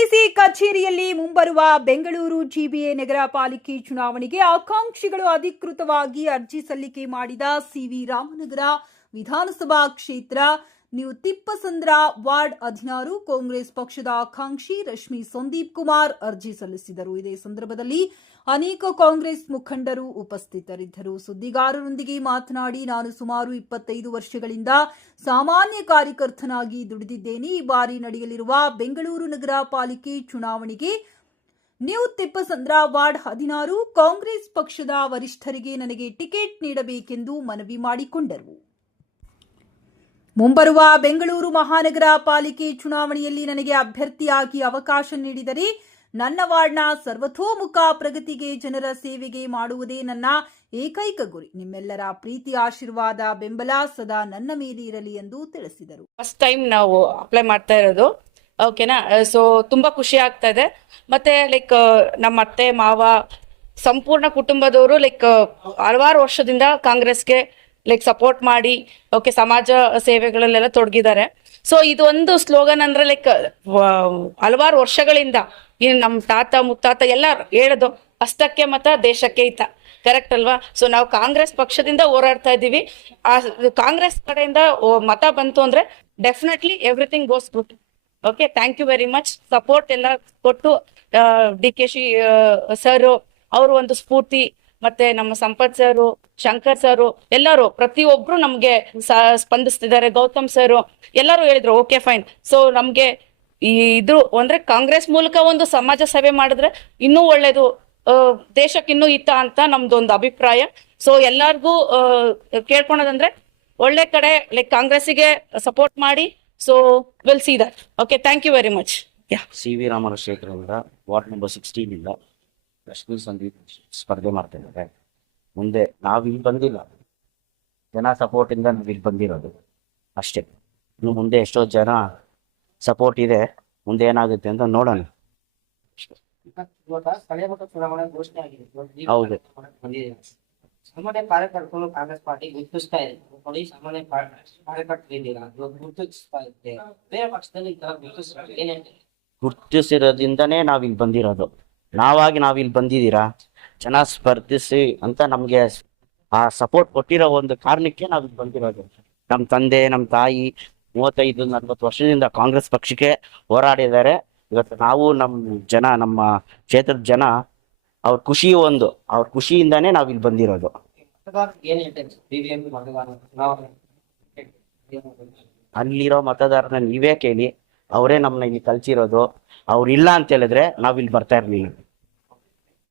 KPCC ಕಚೇರಿಯಲ್ಲಿ ಮುಂಬರುವ Bengaluru GBA ನಗರ ಪಾಲಿಕೆ ಚುನಾವಣೆಗೆ ಆಕಾಂಕ್ಷಿಗಳು ಅಧಿಕೃತವಾಗಿ ಅರ್ಜಿ ಸಲ್ಲಿಕೆ ಮಾಡಿದ ಸಿವಿ ರಾಮನಗರ ವಿಧಾನಸಭಾ ಕ್ಷೇತ್ರ ನ್ಯೂ ತಿಪ್ಪಸಂದ್ರ ವಾರ್ಡ್ ಹದಿನಾರು ಕಾಂಗ್ರೆಸ್ ಪಕ್ಷದ ಆಕಾಂಕ್ಷಿ ರಶ್ಮಿ ಸಂದೀಪ್ ಕುಮಾರ್ ಅರ್ಜಿ ಸಲ್ಲಿಸಿದರು. ಇದೇ ಸಂದರ್ಭದಲ್ಲಿ ಅನೇಕ ಕಾಂಗ್ರೆಸ್ ಮುಖಂಡರು ಉಪಸ್ಥಿತರಿದ್ದರು. ಸುದ್ದಿಗಾರರೊಂದಿಗೆ ಮಾತನಾಡಿ, ನಾನು ಸುಮಾರು ಇಪ್ಪತ್ತೈದು ವರ್ಷಗಳಿಂದ ಸಾಮಾನ್ಯ ಕಾರ್ಯಕರ್ತನಾಗಿ ದುಡಿದಿದ್ದೇನೆ. ಈ ಬಾರಿ ನಡೆಯಲಿರುವ ಬೆಂಗಳೂರು ನಗರ ಪಾಲಿಕೆ ಚುನಾವಣೆಗೆ ನ್ಯೂ ತಿಪ್ಪಸಂದ್ರ ವಾರ್ಡ್ ಹದಿನಾರು ಕಾಂಗ್ರೆಸ್ ಪಕ್ಷದ ವರಿಷ್ಠರಿಗೆ ನನಗೆ ಟಿಕೆಟ್ ನೀಡಬೇಕೆಂದು ಮನವಿ ಮಾಡಿಕೊಂಡರು. ಮುಂಬರುವ ಬೆಂಗಳೂರು ಮಹಾನಗರ ಪಾಲಿಕೆ ಚುನಾವಣೆಯಲ್ಲಿ ನನಗೆ ಅಭ್ಯರ್ಥಿಯಾಗಿ ಅವಕಾಶ ನೀಡಿದರೆ ನನ್ನ ವಾರ್ಡ್ನ ಸರ್ವತೋಮುಖ ಪ್ರಗತಿಗೆ ಜನರ ಸೇವೆಗೆ ಮಾಡುವುದೇ ನನ್ನ ಏಕೈಕ ಗುರಿ. ನಿಮ್ಮೆಲ್ಲರ ಪ್ರೀತಿ, ಆಶೀರ್ವಾದ, ಬೆಂಬಲ ಸದಾ ನನ್ನ ಮೇಲೆ ಇರಲಿ ಎಂದು ತಿಳಿಸಿದರು. ಫಸ್ಟ್ ಟೈಮ್ ನಾವು ಅಪ್ಲೈ ಮಾಡ್ತಾ ಇರೋದು. ಓಕೆನಾ ಸೊ ತುಂಬಾ ಖುಷಿ ಆಗ್ತಾ ಇದೆ. ಮತ್ತೆ ಲೈಕ್ ನಮ್ಮ ಅತ್ತೆ, ಮಾವ, ಸಂಪೂರ್ಣ ಕುಟುಂಬದವರು ಲೈಕ್ ಹಲವಾರು ವರ್ಷದಿಂದ ಕಾಂಗ್ರೆಸ್ಗೆ ಲೈಕ್ ಸಪೋರ್ಟ್ ಮಾಡಿ ಓಕೆ ಸಮಾಜ ಸೇವೆಗಳಲ್ಲೆಲ್ಲ ತೊಡಗಿದ್ದಾರೆ. ಸೊ ಇದೊಂದು ಸ್ಲೋಗನ್ ಅಂದ್ರೆ ಲೈಕ್ ಹಲವಾರು ವರ್ಷಗಳಿಂದ ಏನು ನಮ್ಮ ತಾತ, ಮುತ್ತಾತ ಎಲ್ಲ ಹೇಳೋದು, ಅಷ್ಟಕ್ಕೆ ಮತ ದೇಶಕ್ಕೆ ಹಿತ. ಕರೆಕ್ಟ್ ಅಲ್ವಾ? ಸೊ ನಾವು ಕಾಂಗ್ರೆಸ್ ಪಕ್ಷದಿಂದ ಹೋರಾಡ್ತಾ ಇದ್ದೀವಿ. ಆ, ಕಾಂಗ್ರೆಸ್ ಕಡೆಯಿಂದ ಮತ ಬಂತು ಅಂದ್ರೆ definitely everything goes good okay thank you very much support ಎಲ್ಲ ಕೊಟ್ಟು ಡಿ ಕೆ ಶಿ ಸರ್ ಅವರು ಒಂದು ಸ್ಫೂರ್ತಿ ಮತ್ತೆ ನಮ್ಮ ಸಂಪತ್ ಸರ್, ಶಂಕರ್ ಸರ್, ಎಲ್ಲರೂ, ಪ್ರತಿಯೊಬ್ರು ನಮ್ಗೆ ಸ್ಪಂದಿಸ್ತಿದ್ದಾರೆ. ಗೌತಮ್ ಸರ್, ಎಲ್ಲರೂ ಹೇಳಿದ್ರು ಓಕೆ ಫೈನ್ ಸೊ ನಮ್ಗೆ ಈ ಇದು ಅಂದ್ರೆ ಕಾಂಗ್ರೆಸ್ ಮೂಲಕ ಒಂದು ಸಮಾಜ ಸೇವೆ ಮಾಡಿದ್ರೆ ಇನ್ನೂ ಒಳ್ಳೇದು ದೇಶಕ್ಕೆ ಇನ್ನೂ ಹಿತ ಅಂತ ನಮ್ದೊಂದು ಅಭಿಪ್ರಾಯ. ಸೊ ಎಲ್ಲಾರ್ಗೂ ಕೇಳ್ಕೊಳೋದಂದ್ರೆ ಒಳ್ಳೆ ಕಡೆ ಲೈಕ್ ಕಾಂಗ್ರೆಸ್ಸಿಗೆ ಸಪೋರ್ಟ್ ಮಾಡಿ. So will see that okay thank you very much C V Ramarajashekhar ಅವರ ವಾರ್ಡ್ ನಂಬರ್ ಸಿಕ್ಸ್ಟೀನ್ ಇಂದ. ಲಕ್ಷ್ಮೀ ಸಂಗೀತ ಸ್ಪರ್ಧೆ ಮಾಡ್ತಾ ಇದ್ದಾರೆ ಮುಂದೆ ನಾವು ಇಲ್ಲಿ ಬಂದಿಲ್ಲ. ಜನ ಸಪೋರ್ಟ್ ಇಂದ ನಾವು ಇಲ್ಲಿ ಬಂದಿರೋದು. ಅಷ್ಟೇ. ಇನ್ನು ಮುಂದೆ ಎಷ್ಟೋ ಜನ ಸಪೋರ್ಟ್ ಇದೆ. ಮುಂದೆ ಏನಾಗುತ್ತೆ ಅಂತ ನೋಡೋಣ. ಹೌದು. ಸಾಮಾನ್ಯ ಕಾರ್ಯಕರ್ತರು ಕಾಂಗ್ರೆಸ್ ಪಾರ್ಟಿ ಗುರುತಿಸ್ತಾ ಇದೆ. ನೋಡಿ ಸಾಮಾನ್ಯ ಕಾರ್ಯಕರ್ತರಿದ್ದೀರಾ ಗುರುತಿಸ್ತಾ ಇದ್ದೆ ಬೇರೆ ಪಕ್ಷದಲ್ಲಿ ಈ ತರ ಗುರುತಿಸ್ತಾರೆ. ಬಂದಿರೋದು. ನಾವಾಗಿ ನಾವ್ ಇಲ್ಲಿ ಬಂದಿದ್ದೀರಾ? ಜನ ಸ್ಪರ್ಧಿಸಿ ಅಂತ ನಮ್ಗೆ ಆ ಸಪೋರ್ಟ್ ಕೊಟ್ಟಿರೋ ಒಂದು ಕಾರಣಕ್ಕೆ ನಾವು ಇಲ್ಲಿ ಬಂದಿರೋದು. ನಮ್ಮ ತಂದೆ ನಮ್ಮ ತಾಯಿ ಮೂವತ್ತೈದು, ನಲ್ವತ್ತು ವರ್ಷದಿಂದ ಕಾಂಗ್ರೆಸ್ ಪಕ್ಷಕ್ಕೆ ಹೋರಾಡಿದ್ದಾರೆ. ಇವತ್ತು ನಾವು ನಮ್ಮ ಜನ, ನಮ್ಮ ಕ್ಷೇತ್ರದ ಜನ, ಅವ್ರ ಖುಷಿ ಒಂದು. ಅವ್ರ ಖುಷಿಯಿಂದಾನೇ ನಾವು ಇಲ್ಲಿ ಬಂದಿರೋದು. ಅಲ್ಲಿರೋ ಮತದಾರನ ನೀವೇ ಕೇಳಿ. ಅವರೇ ನಮ್ಮನ್ನ ಇಲ್ಲಿ ಕಲ್ಸಿರೋದು. ಅವ್ರು ಇಲ್ಲ ಅಂತ ಹೇಳಿದ್ರೆ ನಾವಿಲ್ಲಿ ಬರ್ತಾ ಇರ್ಲಿಲ್ಲ.